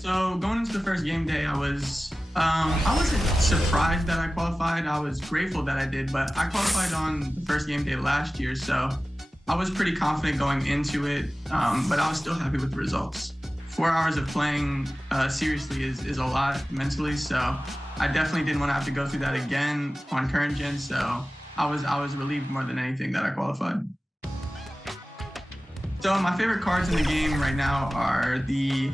So going into the first game day, I wasn't surprised that I qualified. I was grateful that I did, but I qualified on the first game day last year, so I was pretty confident going into it, but I was still happy with the results. 4 hours of playing seriously is a lot mentally, so I definitely didn't want to have to go through that again on current gen, so I was relieved more than anything that I qualified. So my favorite cards in the game right now are the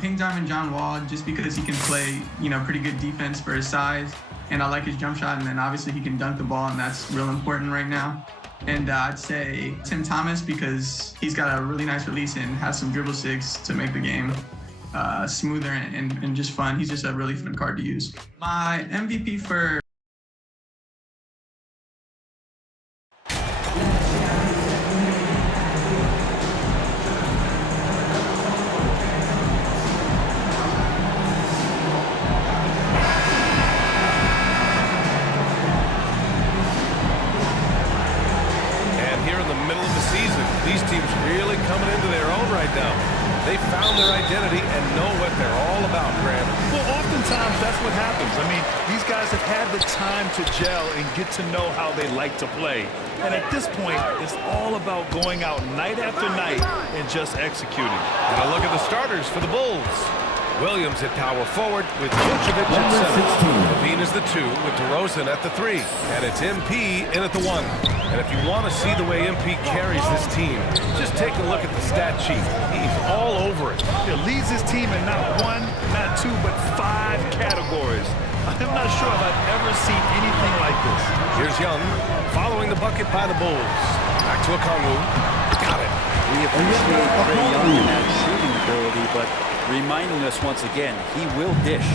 Pink Diamond John Wall, just because he can play, pretty good defense for his size, and I like his jump shot, and then obviously he can dunk the ball, and that's real important right now. And I'd say Tim Thomas, because he's got a really nice release and has some dribble sigs to make the game smoother and just fun. He's just a really fun card to use. My MVP for these teams really coming into their own right now. They found their identity and know what they're all about, Grant. Well, oftentimes that's what happens. I mean, these guys have had the time to gel and get to know how they like to play. And at this point, it's all about going out night after night and just executing. And a look at the starters for the Bulls. Williams at power forward with Vucevic at center. Levine is the 2 with DeRozan at the 3. And it's MP in at the 1. And if you want to see the way MP carries this team, just take a look at the stat sheet. He's all over it. He leads his team in not 1, not 2, but 5 categories. I'm not sure if I've ever seen anything like this. Here's Young following the bucket by the Bulls. Back to Okongwu. Got it. We appreciate Trae Young and that shooting ability, but reminding us once again, he will dish.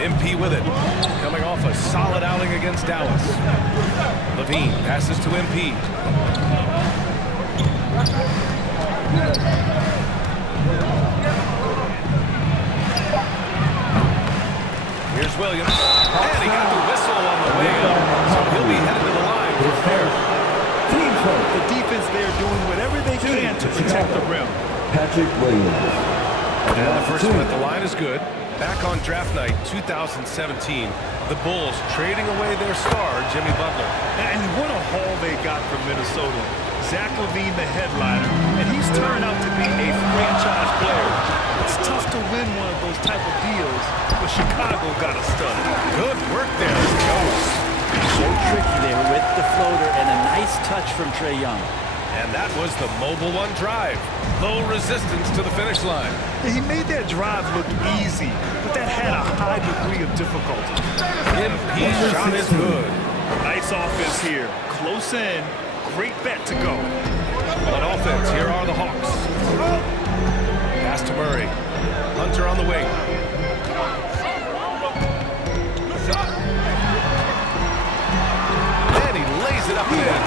MP with it. Coming off a solid outing against Dallas. Levine passes to MP. Here's Williams. And he got the whistle on the way up. So he'll be headed to the line for fair. The defense there doing whatever they can to protect the rim. Patrick Williams. And the first one at the line is good. Back on draft night 2017, the Bulls trading away their star, Jimmy Butler. And what a haul they got from Minnesota. Zach LaVine, the headliner, and he's turned out to be a franchise player. It's tough to win one of those type of deals, but Chicago got a stud. Good work there as he goes. So tricky there with the floater and a nice touch from Trae Young. And that was the Mobile One drive. Low resistance to the finish line. He made that drive look easy, but that had a high degree of difficulty. MP's shot is good. Nice offense here. Close in. Great bet to go. On offense, here are the Hawks. Pass to Murray. Hunter on the wing. And he lays it up and in.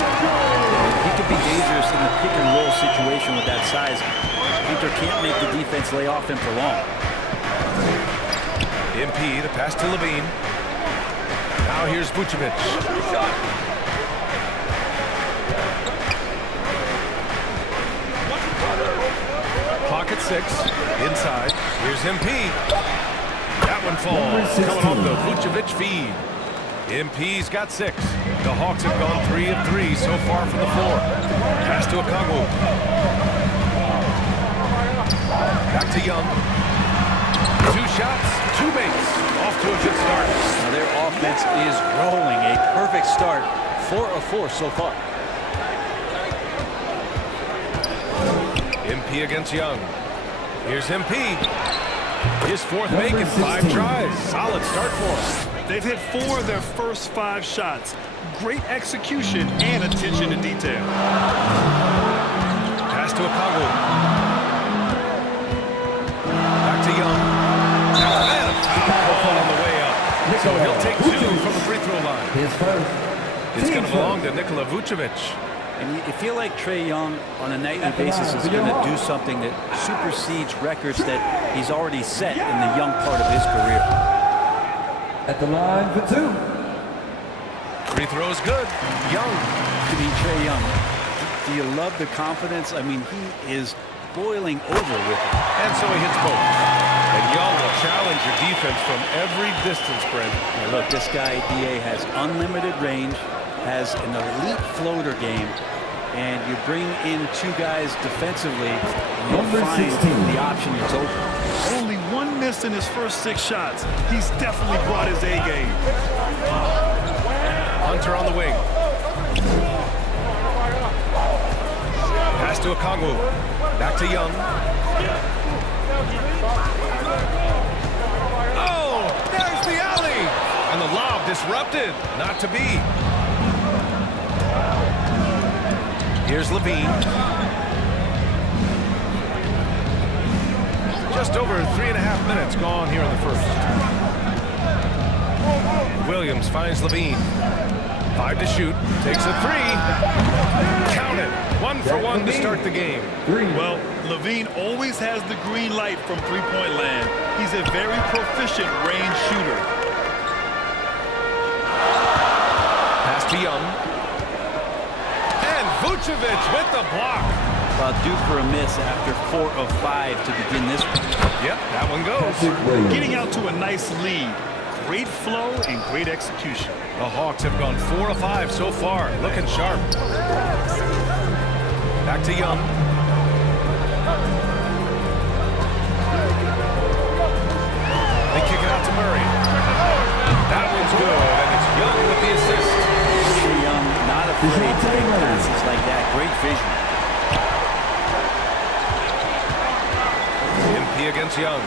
He could be dangerous in the pick and roll situation with that size. Hunter can't make the defense lay off him for long. MP, the pass to Levine. Now here's Vucevic. Clock at 6. Inside. Here's MP. That one falls. Coming off the Vucevic feed. MP's got 6. The Hawks have gone 3 of 3 so far from the floor. Pass to Okongwu. Back to Young. 2 shots, 2 makes. Off to a good start. Now their offense is rolling. A perfect start. 4 of 4 so far. MP against Young. Here's MP. His 4th make in 5 tries. Solid start for him. They've hit 4 of their first 5 shots. Great execution and attention to detail. Pass to Okongwu. Back to Young. And a foul call on the way up. So he'll take 2 from the free throw line. It's going to belong to Nikola Vucevic. And you feel like Trae Young on a nightly basis is going to do something that supersedes records that he's already set in the young part of his career. At the line for 2. Free throw is good. Young. To be Trae Young, do you love the confidence? I mean, he is boiling over with it. And so he hits both. And Young will challenge your defense from every distance, Brent. Now look, this guy, DA, has unlimited range, has an elite floater game, and you bring in two guys defensively, and you'll find the option is open. Only one miss in his first 6 shots. He's definitely brought his A game. Hunter on the wing. Pass to Okongwu. Back to Young. Oh, there's the alley. And the lob disrupted. Not to be. Here's Levine. Just over 3.5 minutes gone here in the first. Williams finds Levine. 5 to shoot. Takes a 3. Count it. 1 for 1 to start the game. Well, Levine always has the green light from three-point land. He's a very proficient range shooter. Pass to Young. And Vucevic with the block. About due for a miss after 4 of 5 to begin this one. Yep, that one goes. Getting out to a nice lead. Great flow and great execution. The Hawks have gone 4 of 5 so far. Looking sharp. Back to Young. They kick it out to Murray. That one's good, and it's Young with the assist. Trae Young not afraid to make passes like that. Great vision. MP against Young.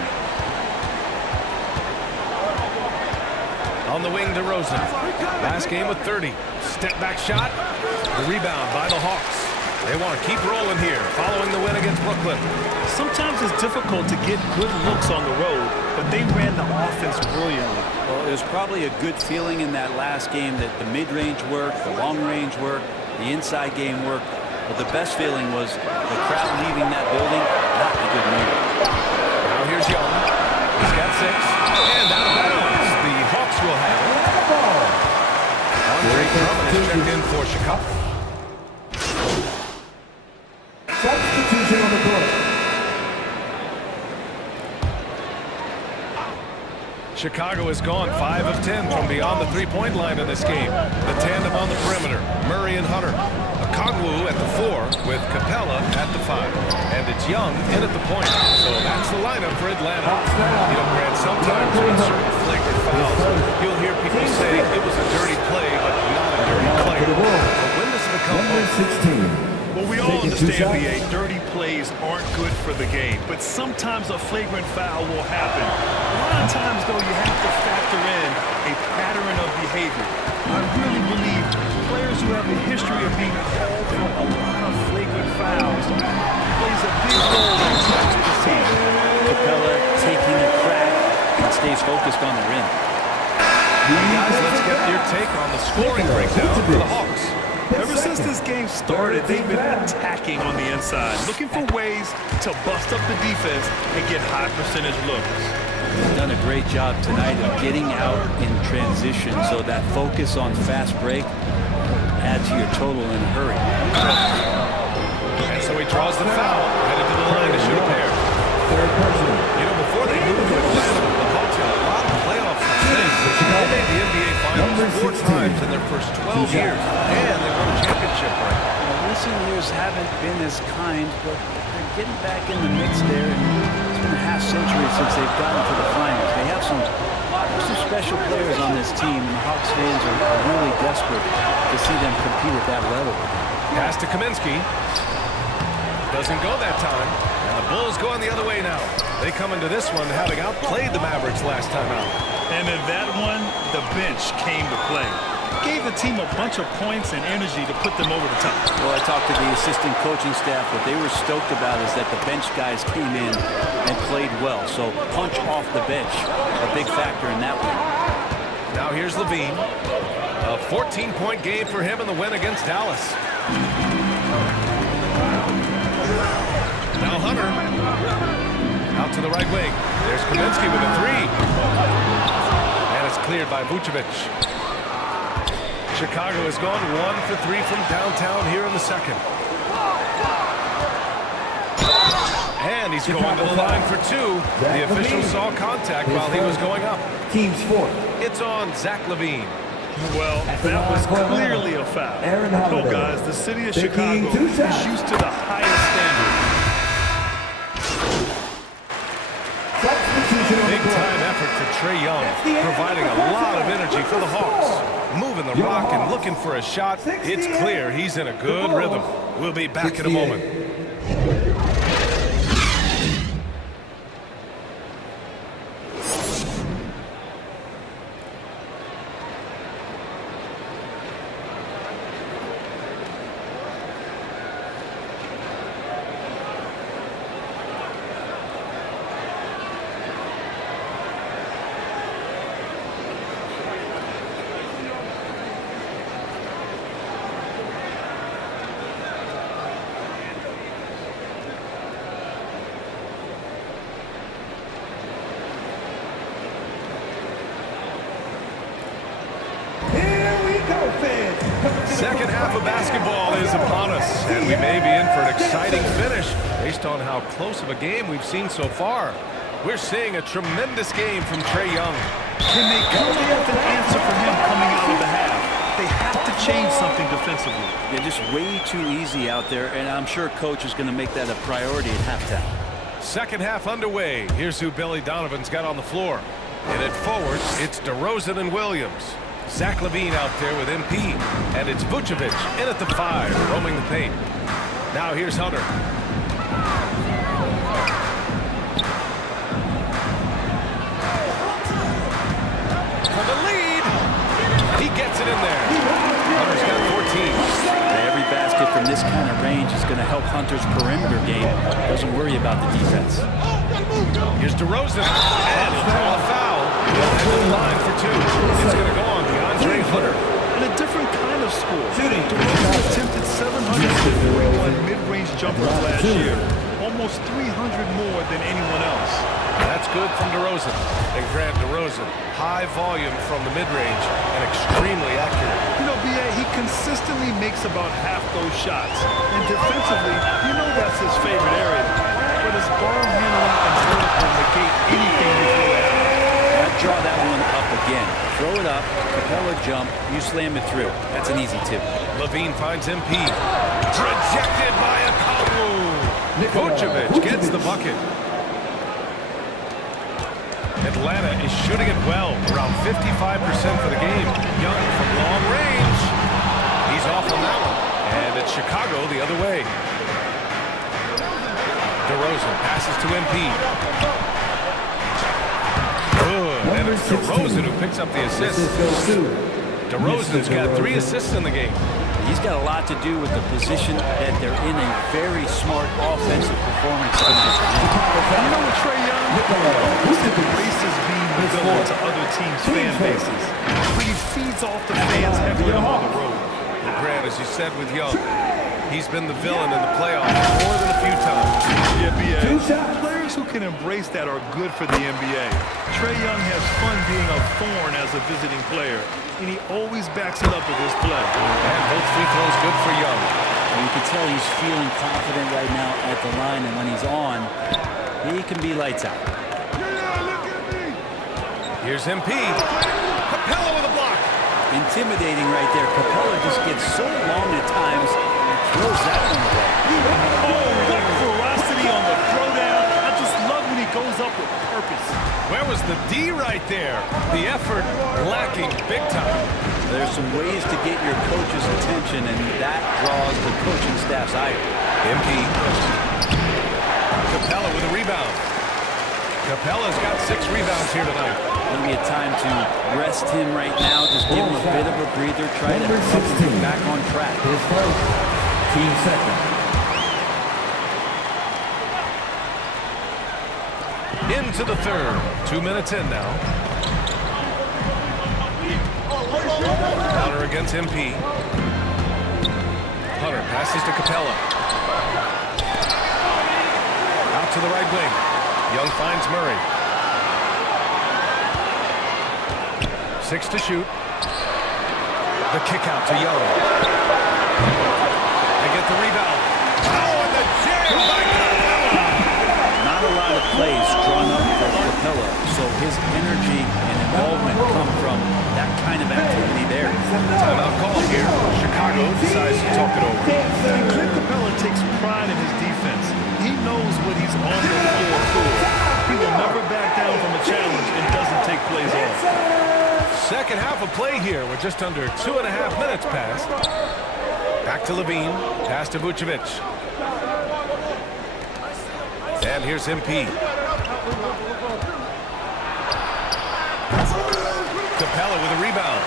On the wing to Rosen. Last game with 30. Step back shot. The rebound by the Hawks. They want to keep rolling here following the win against Brooklyn. Sometimes it's difficult to get good looks on the road, but they ran the offense brilliantly. Well, it was probably a good feeling in that last game that the mid-range worked, the long-range worked, the inside game worked. But the best feeling was the crowd leaving that building, not in a good mood. Now here's Young. He's got 6. And out of bounds. The Hawks will have it. Andre Drummond is checked in for Chicago. Substitution on the court. Chicago has gone 5 of 10 from beyond the three-point line in this game. The tandem on the perimeter, Murray and Hunter. Okongwu at the 4 with Capella at the 5. And it's Young in at the point. So that's the lineup for Atlanta. You know, Grant, sometimes with certain flagrant fouls, you'll hear people say it was a dirty play, but not a dirty play. But when does it become Number 16. Well, we all understand, BA, dirty plays aren't good for the game, but sometimes a flagrant foul will happen. A lot of times, though, you have to factor in a pattern of behavior. I really believe players who have a history of being called for a lot of flagrant fouls plays a big role in such a season. Capella taking a crack and stays focused on the rim. Guys, let's get your take on the scoring breakdown for the Hawks. Ever since this game started, they've been attacking on the inside, looking for ways to bust up the defense and get high percentage looks. They've done a great job tonight of getting out in transition, so that focus on fast break add to your total in a hurry. And so he draws the foul, headed to the line to shoot a pair. Third person. You know, before they moved to Atlanta, the Hawks had a lot of playoff success. They made the NBA Finals 4 times in their first 12 years, and they won a championship ring. Recent years haven't been as kind, but they're getting back in the mix there. And it's been a half century since they've gotten to the finals. They have some special players on this team, and the Hawks fans are really desperate to see them compete at that level. Pass to Kaminsky. Doesn't go that time. And the Bulls going the other way now. They come into this one having outplayed the Mavericks last time out. And in that one, the bench came to play. Gave the team a bunch of points and energy to put them over the top. Well, I talked to the assistant coaching staff. What they were stoked about is that the bench guys came in and played well. So punch off the bench, a big factor in that one. Now here's Levine. A 14-point game for him in the win against Dallas. Now Hunter. Out to the right wing. There's Kaminsky with a 3. And it's cleared by Vucevic. Chicago has gone 1 for 3 from downtown here in the second. And he's going to the line for two. The official saw contact while he was going up. Team's fourth. It's on Zach LaVine. Well, that was clearly a foul. No, guys, the city of Chicago is used to the highest standard. Big-time effort for Trae Young, providing a lot of energy for the Hawks. Moving the rock and looking for a shot. It's clear he's in a good rhythm. We'll be back in a moment. Second half of basketball is upon us, and we may be in for an exciting finish based on how close of a game we've seen so far. We're seeing a tremendous game from Trae Young. Can they come up with an answer for him coming out of the half? They have to change something defensively. They're just way too easy out there, and I'm sure coach is going to make that a priority at halftime. Second half underway. Here's who Billy Donovan's got on the floor. And at forwards, it's DeRozan and Williams. Zach LaVine out there with MP. And it's Vucevic in at the 5, roaming the paint. Now here's Hunter. For the lead. He gets it in there. Hunter's got 14. Every basket from this kind of range is going to help Hunter's perimeter game. Doesn't worry about the defense. Here's DeRozan. And he'll draw a foul. He'll head to the line for two. It's going to go on DeAndre Hunter. And a different kind of score. DeRozan attempted 741 mid-range jumpers last year. Almost 300 more than anyone else. That's good from DeRozan. And Grant DeRozan, high volume from the mid-range and extremely accurate. You know, B.A., he consistently makes about half those shots. And defensively, you know that's his favorite area. But his ball handling and vertical negate anything before that. Draw that one up again. Throw it up, Capella jump, you slam it through. That's an easy tip. LaVine finds MP. Rejected by a Kawu. Vucevic gets the bucket. Atlanta is shooting it well, around 55% for the game. Young from long range. He's off on that one. And it's Chicago the other way. DeRozan passes to MP. Good. And it's DeRozan who picks up the assist. DeRozan's got 3 assists in the game. He's got a lot to do with the position that they're in. A very smart offensive performance tonight. You know what, Trae Young? He embraces being the villain to other teams' fan bases. But he feeds off the fans heavily on the road. Well, Grant, as you said with Young, he's been the villain in the playoffs more than a few times. Yeah, B.A. Players who can embrace that are good for the NBA. Trae Young has fun being a thorn as a visiting player, and he always backs it up with his play. And both free throws good for Young. And you can tell he's feeling confident right now at the line, and when he's on, he can be lights out. Here's MP. Capella with a block. Intimidating right there. Capella just gets so long at times and throws that one away. Oh, what ferocity on the throwdown. I just love when he goes up with purpose. Where was the D right there? The effort lacking big time. There's some ways to get your coach's attention, and that draws the coaching staff's ire. MP. Capella with a rebound. Capella's got 6 rebounds here tonight. Maybe a time to rest him right now. Just give him a bit of a breather. Try to help him back on track. His first, team second. Into the third. 2 minutes in now. Hunter against MP. Hunter passes to Capella. Out to the right wing. Young finds Murray. 6 to shoot. The kick out to Young. They get the rebound. Oh, and the jam by Capella. plays drawn up for Capella, so his energy and involvement come from that kind of activity there. Timeout call here. Chicago decides to talk it over. And Clint Capella takes pride in his defense. He knows what he's on the floor for. He will never back down from a challenge and doesn't take plays off. Second half of play here with just under 2.5 minutes passed. Back to Levine. Pass to Vucevic. And here's MP. Capella with a rebound.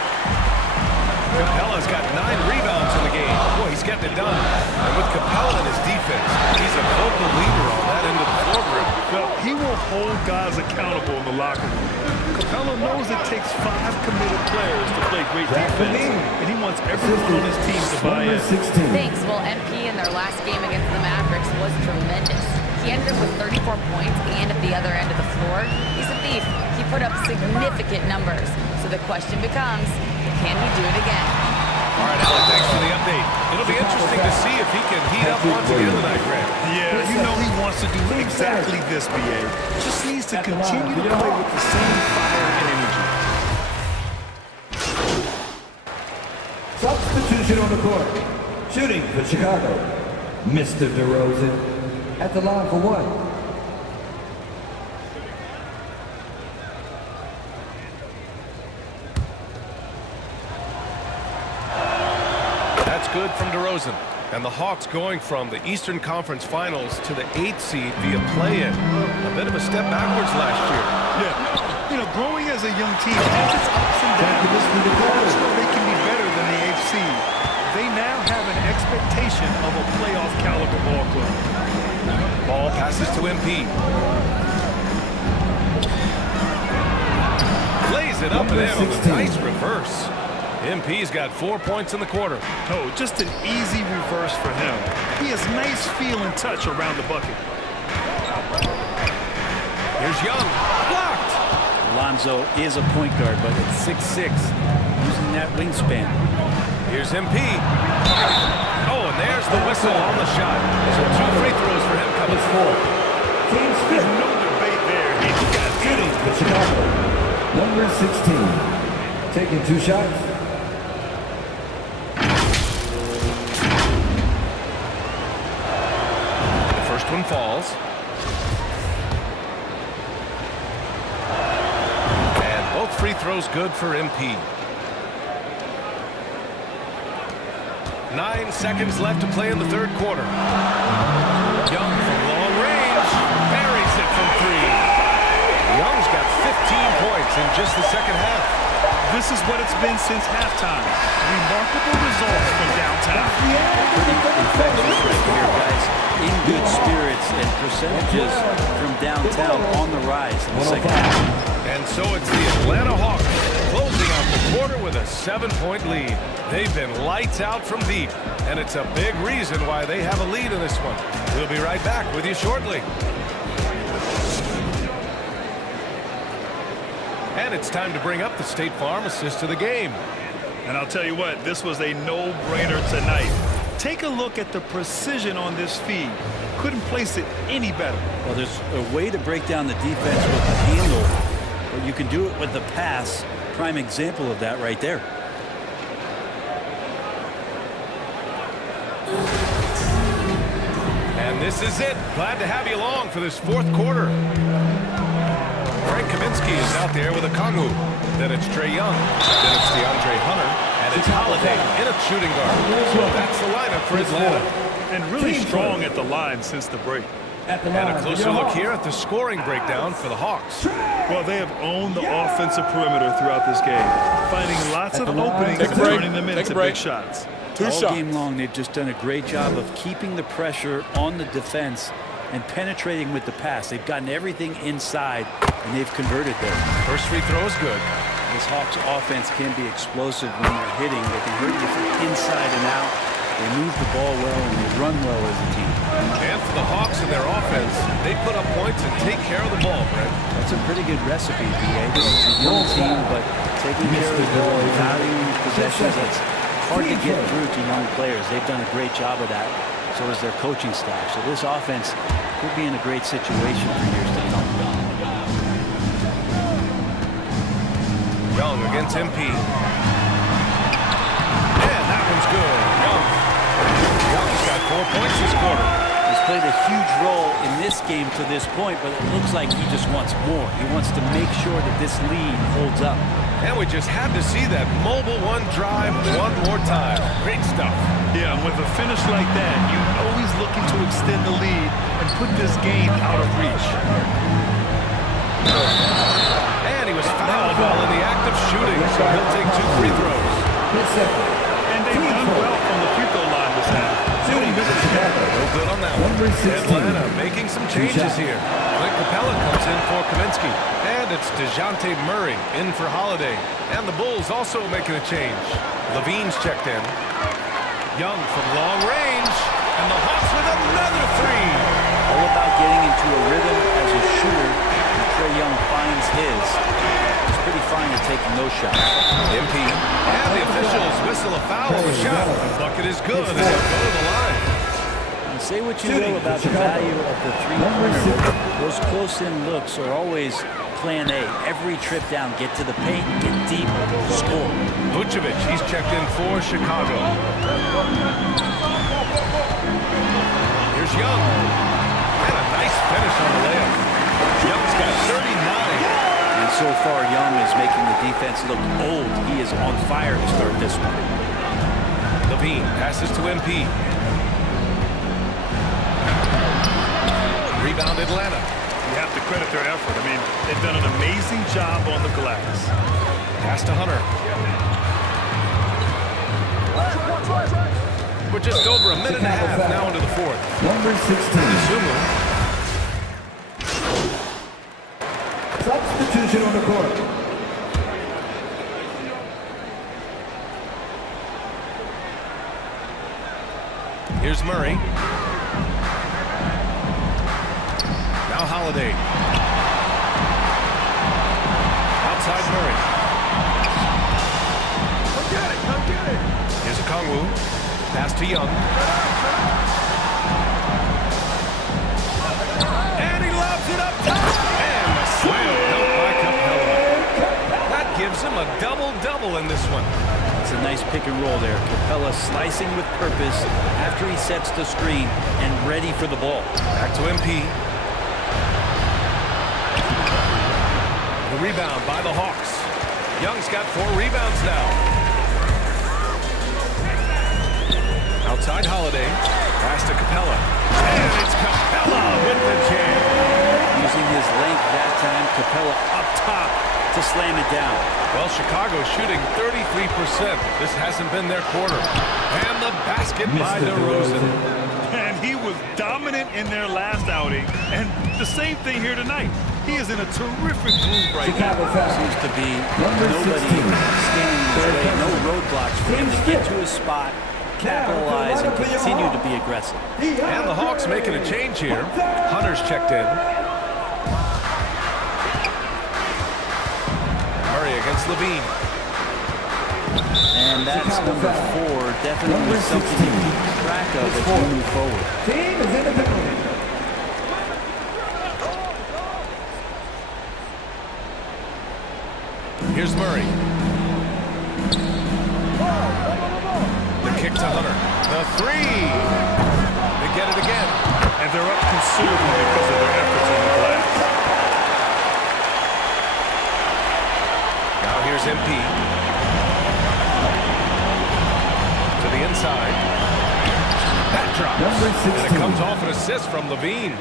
Capella's got 9 rebounds in the game. Boy, he's getting it done. And with Capella and his defense, he's a vocal leader on that end of the floor. Well, he will hold guys accountable in the locker room. Capella knows it takes 5 committed players to play great defense, and he wants everyone on his team to buy in. Thanks. Well, MP in their last game against the Mavericks was tremendous. He ended up with 34 points, and at the other end of the floor, he's a thief. He put up significant numbers. So the question becomes, can he do it again? All right, Alec, thanks for the update. It'll be interesting to see if he can heat up once again tonight, Grant. Yeah, you know he wants to do exactly this, BA. Just needs to continue to play with the same fire and energy. Substitution on the court. Shooting for Chicago, Mr. DeRozan at the line for 1. Good from DeRozan. And the Hawks going from the Eastern Conference Finals to the 8th seed via play-in. A bit of a step backwards last year. Yeah. You know, growing as a young team has its ups and downs. Hawks know they can be better than the 8th seed. They now have an expectation of a playoff caliber ball club. Ball passes to MP. Lays it up and in with a nice reverse. MP's got 4 points in the quarter. Oh, just an easy reverse for him. He has nice feel and touch around the bucket. Here's Young. Blocked. Lonzo is a point guard, but at 6'6", using that wingspan. Here's MP. Oh, and there's the whistle on the shot. So 2 free throws for him coming. There's no debate there. He's got Shooting for Chicago, number 16. Taking 2 shots. One falls. And both free throws good for MP. 9 seconds left to play in the third quarter. Young from long range buries it from 3. Young's got 15 points in just the second half. This is what it's been since halftime. Remarkable results from downtown. Pretty infectious right here, guys. In good spirits and percentages from downtown on the rise in the second half. And so it's the Atlanta Hawks closing out the quarter with a 7-point lead. They've been lights out from deep, and it's a big reason why they have a lead in this one. We'll be right back with you shortly. And it's time to bring up the State Farm assist to the game. And I'll tell you what, this was a no-brainer tonight. Take a look at the precision on this feed. Couldn't place it any better. Well, there's a way to break down the defense with the handle, but you can do it with the pass. Prime example of that right there. And this is it. Glad to have you along for this fourth quarter. Frank Kaminsky is out there with a Kongu. Then it's Trae Young. Then it's DeAndre Hunter. And it's Holiday in a shooting guard. So that's the lineup for Atlanta. And really strong at the line since the break. And a closer look here at the scoring breakdown for the Hawks. Well, they have owned the offensive perimeter throughout this game, finding lots of openings and turning them into big shots. All game long, they've just done a great job of keeping the pressure on the defense and penetrating with the pass. They've gotten everything inside, and they've converted there. First free throw is good. This Hawks offense can be explosive when they're hitting. They can hurt you from inside and out. They move the ball well, and they run well as a team. And for the Hawks and their offense, they put up points and take care of the ball, Brent. That's a pretty good recipe, B.A. This is a young team, but taking care of the ball, valuing possessions, that's hard to get through to young players. They've done a great job of that. So is their coaching staff. So this offense could be in a great situation for years to come. Young against MP. And that one's good. Young's got 4 points this quarter. He's played a huge role in this game to this point, but it looks like he just wants more. He wants to make sure that this lead holds up. And we just had to see that mobile one drive one more time. Great stuff. Yeah, with a finish like that, you know he's looking to extend the lead and put this game out of reach. And he was fouled while in the act of shooting, so he'll take 2 free throws. And they've done well from the free throw line this half. No good on that one. Atlanta making some changes here. Clint Capella comes in for Kaminsky. And it's DeJounte Murray in for Holiday. And the Bulls also making a change. Levine's checked in. Young from long range. And the Hawks with another 3. All about getting into a rhythm as a shooter. And Trae Young finds his. It's pretty fine at taking those shots. MP. And the officials whistle a foul on the shot. The bucket is good and he'll go to the line. And say what you will about the value of the three-pointer. Those close-in looks are always plan A. Every trip down, get to the paint, get deep, score. Vucevic, he's checked in for Chicago. Here's Young. And a nice finish on the layup. Young's got 39. And so far, Young is making the defense look old. He is on fire to start this one. Levine passes to MP. Rebound Atlanta. You have to credit their effort. I mean, they've done an amazing job on the glass. Pass to Hunter. We're just over a minute and a half now into the fourth. Number 16. Zumu. Substitution on the court. Here's Murray. Now Holiday. Outside Murray. Come get it. Here's a Kongwu. Pass to Young. And he lobs it up top. And a slam dunk by Capella. That gives him a double-double in this one. It's a nice pick and roll there. Capella slicing with purpose after he sets the screen and ready for the ball. Back to MP. The rebound by the Hawks. Young's got 4 rebounds now. Outside Holiday. Pass to Capella. And it's Capella with the jam. Using his length that time, Capella up top to slam it down. Well, Chicago shooting 33%. This hasn't been their quarter. And the basket by DeRozan. And he was dominant in their last outing. And the same thing here tonight. He is in a terrific groove right now. Seems to be nobody standing in his way, no roadblocks for him to get to his spot, capitalize, and continue to be aggressive. And the Hawks making a change here. Hunter's checked in. Murray against Levine. And that's number 4, definitely something to keep track of as we move forward. Team is in the penalty. Here's Murray. The kick to Hunter. The 3. They get it again. And they're up considerably because of their efforts on the glass. Now here's MP. To the inside. That drops. Number 16. And it comes off an assist from Levine.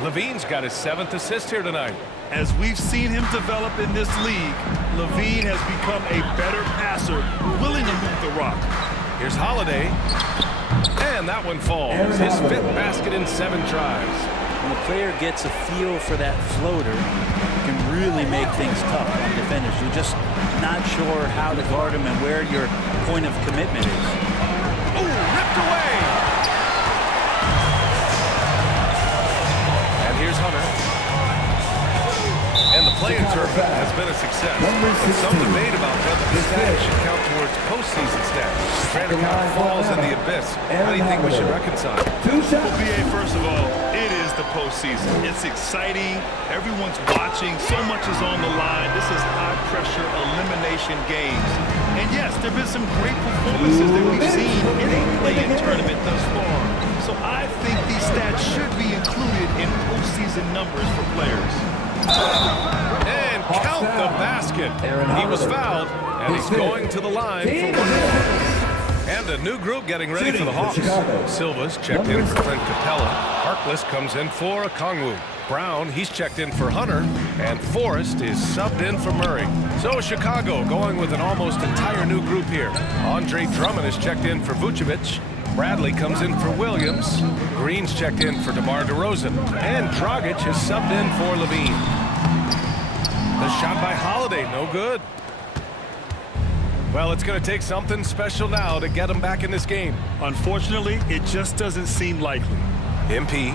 Levine's got his 7th assist here tonight. As we've seen him develop in this league, Levine has become a better passer, willing to move the rock. Here's Holiday. And that one falls. His 5th basket in 7 tries. When a player gets a feel for that floater, it can really make things tough on defenders. You're just not sure how to guard him and where your point of commitment is. Ooh, ripped away. And here's Hunter. And the playing tournament has been a success. But some debate about whether the stats should count towards postseason stats. Trying to count falls in the abyss. How do you think we should reconcile? Well, BA, first of all, it is the postseason. It's exciting. Everyone's watching. So much is on the line. This is high-pressure elimination games. And yes, there have been some great performances that we've seen in a play-in tournament thus far. So I think these stats should be included in postseason numbers for players. And count the basket. He was fouled, and he's going to the line for one more. And a new group getting ready for the Hawks. Silva's checked in for Clint Capella. Harkless comes in for Okongwu. Brown, he's checked in for Hunter. And Forrest is subbed in for Murray. So Chicago going with an almost entire new group here. Andre Drummond is checked in for Vucevic. Bradley comes in for Williams. Green's checked in for DeMar DeRozan. And Dragic is subbed in for Levine. The shot by Holiday, no good. Well, it's going to take something special now to get them back in this game. Unfortunately, it just doesn't seem likely. MP.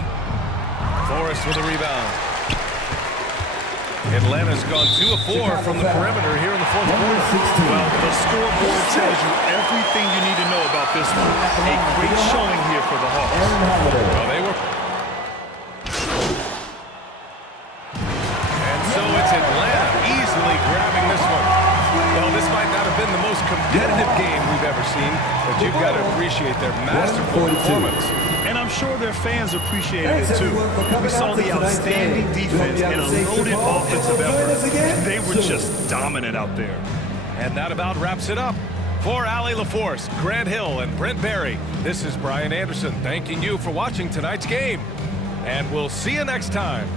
Forrest with a rebound. Atlanta's gone 2 of 4 from the perimeter here in the fourth quarter. Well, the scoreboard tells you everything you need to know about this one. A great showing here for the Hawks. Well, they were... And so it's Atlanta easily grabbing this one. Well, this might not have been the most competitive game we've ever seen, but you've got to appreciate their masterful performance. And I'm sure their fans appreciated it too. We saw the outstanding defense and a loaded offensive effort, and they were just dominant out there. And that about wraps it up. For Allie LaForce, Grant Hill, and Brent Barry, this is Brian Anderson thanking you for watching tonight's game. And we'll see you next time.